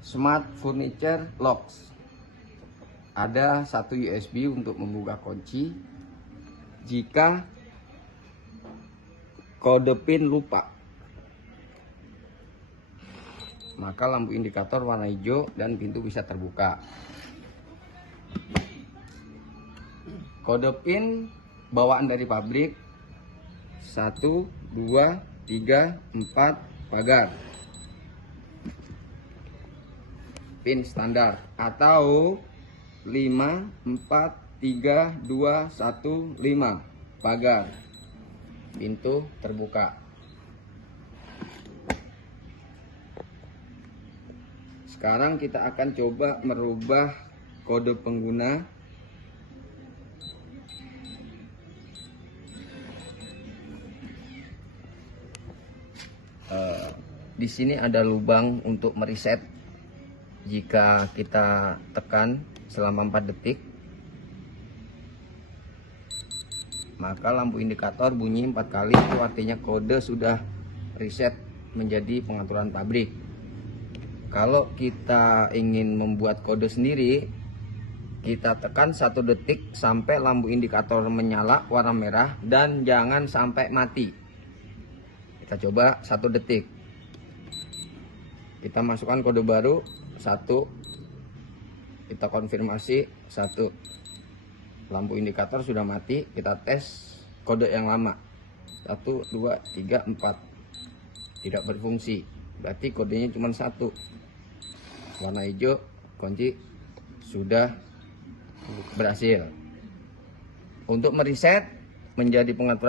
Smart Furniture Locks. Ada satu USB untuk membuka kunci. Jika kode PIN lupa, maka lampu indikator warna hijau dan pintu bisa terbuka. Kode PIN bawaan dari pabrik 1, 2, 3, 4 pagar. PIN standar atau 5, 4, 3, 2, 1, 5 pagar. Pintu terbuka. Sekarang kita akan coba merubah kode pengguna. Di sini ada lubang untuk mereset. Jika kita tekan selama 4 detik, maka lampu indikator bunyi 4 kali. Itu artinya kode sudah reset menjadi pengaturan pabrik. Kalau kita ingin membuat kode sendiri, kita tekan 1 detik sampai lampu indikator menyala warna merah dan jangan sampai mati. Kita coba 1 detik. Kita masukkan kode baru 1. Kita konfirmasi 1. Lampu indikator sudah mati. Kita tes kode yang lama 1, 2, 3, 4. Tidak berfungsi. Berarti kodenya cuma 1. Warna hijau, kunci sudah berhasil. Untuk mereset menjadi pengaturan